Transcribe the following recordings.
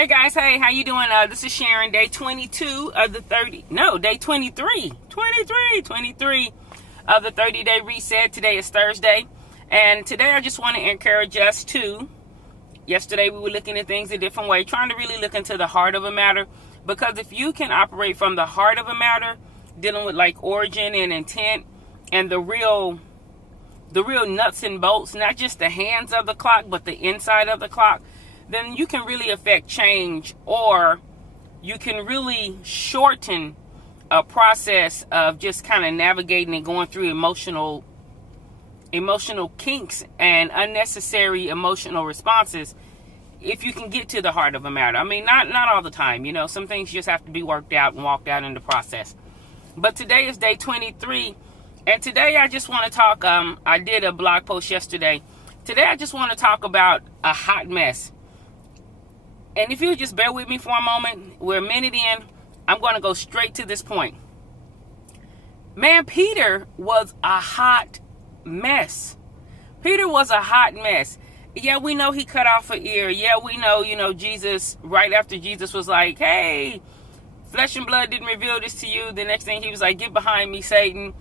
Hey guys, hey, how you doing? This is Sharon, day 22 of the 23 of the 30-day reset. Today is Thursday, and today I just want to encourage us to, yesterday we were looking at things a different way, trying to really look into the heart of a matter, because if you can operate from the heart of a matter, dealing with like origin and intent, and the real nuts and bolts, not just the hands of the clock, but the inside of the clock, then you can really affect change, or you can really shorten a process of just kind of navigating and going through emotional kinks and unnecessary emotional responses if you can get to the heart of a matter. I mean, not all the time, some things just have to be worked out and walked out in the process. But today is day 23, and today I just want to talk, I did a blog post yesterday. Today I just want to talk about a hot mess. And if you just bear with me for a moment, we're a minute in, I'm going to go straight to this point. Man, Peter was a hot mess. Peter was a hot mess. Yeah, we know he cut off an ear. Yeah, we know, Jesus, right after Jesus was like, hey, flesh and blood didn't reveal this to you. The next thing he was like, get behind me, Satan.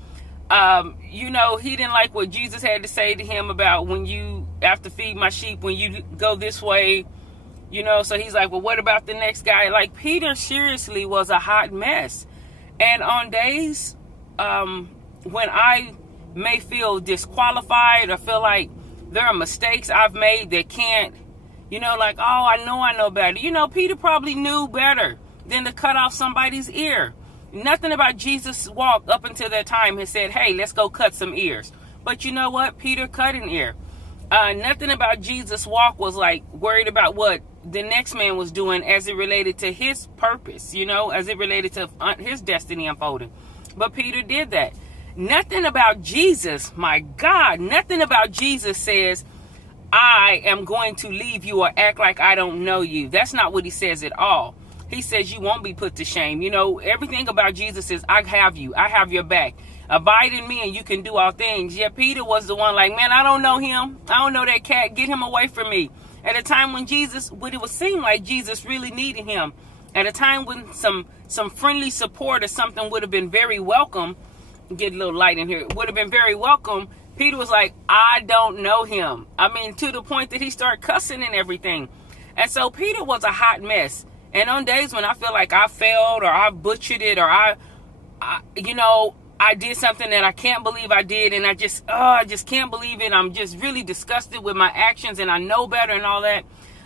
He didn't like what Jesus had to say to him about when you have to feed my sheep, when you go this way. So he's like, well, what about the next guy? Like, Peter seriously was a hot mess. And on days when I may feel disqualified or feel like there are mistakes I've made that can't, like, oh, I know better. Peter probably knew better than to cut off somebody's ear. Nothing about Jesus' walk up until that time has said, hey, let's go cut some ears. But you know what? Peter cut an ear. Nothing about Jesus' walk was like worried about what the next man was doing as it related to his purpose, as it related to his destiny unfolding. But Peter did that. Nothing about Jesus, my God, nothing about Jesus says, I am going to leave you or act like I don't know you. That's not what he says at all. He says you won't be put to shame. Everything about Jesus is, I have you. I have your back. Abide in me and you can do all things. Yeah, Peter was the one like, man, I don't know him. I don't know that cat. Get him away from me. At a time when it would seem like Jesus really needed him. At a time when some friendly support or something would have been very welcome. Get a little light in here. Would have been very welcome. Peter was like, I don't know him. I mean, to the point that he started cussing and everything. And so Peter was a hot mess. And on days when I feel like I failed or I butchered it or I did something that I can't believe I did, and I just can't believe it. I'm just really disgusted with my actions, and I know better and all that.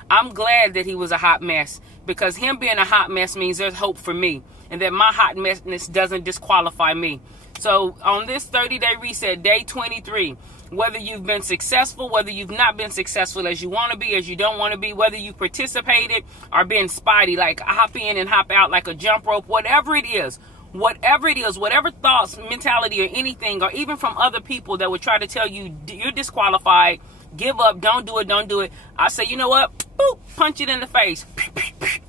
I'm glad that he was a hot mess, because him being a hot mess means there's hope for me, and that my hot messness doesn't disqualify me. So on this 30-day reset, day 23, whether you've been successful, whether you've not been successful as you want to be, as you don't want to be, whether you participated or been spotty, like hop in and hop out like a jump rope, whatever it is, whatever thoughts, mentality, or anything, or even from other people that would try to tell you you're disqualified, give up, don't do it. I say, you know what? Boop, punch it in the face.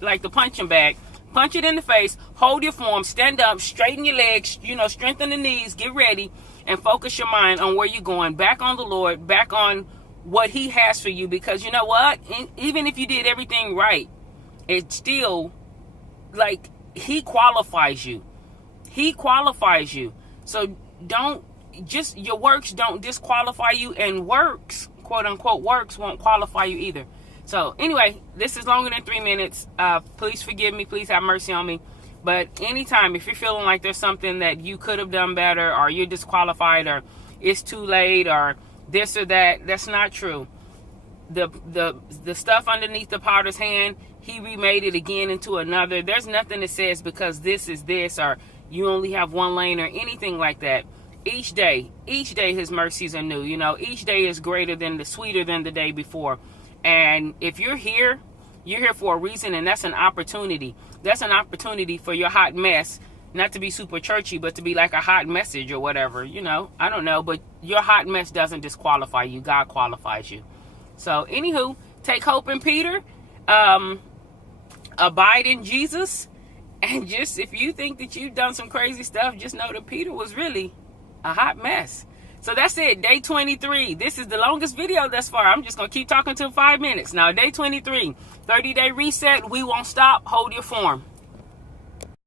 Like the punching bag. Punch it in the face, hold your form, stand up, straighten your legs, strengthen the knees, get ready, and focus your mind on where you're going, back on the Lord, back on what he has for you. Because you know what? Even if you did everything right, it's still, like, he qualifies you. He qualifies you. So your works don't disqualify you, and works, quote unquote, works won't qualify you either. So anyway, this is longer than 3 minutes. Please forgive me. Please have mercy on me. But anytime, if you're feeling like there's something that you could have done better, or you're disqualified, or it's too late, or this or that, that's not true. The stuff underneath the potter's hand, he remade it again into another. There's nothing that says because this is this, or you only have one lane, or anything like that. Each day his mercies are new. Each day is sweeter than the day before. And if you're here for a reason, and that's an opportunity. That's an opportunity for your hot mess, not to be super churchy, but to be like a hot message or whatever, I don't know, but your hot mess doesn't disqualify you. God qualifies you. So anywho, take hope in Peter, abide in Jesus, and just, if you think that you've done some crazy stuff, just know that Peter was really a hot mess. So that's it, day 23. This is the longest video thus far. I'm just going to keep talking till 5 minutes. Now, day 23, 30-day reset. We won't stop. Hold your form.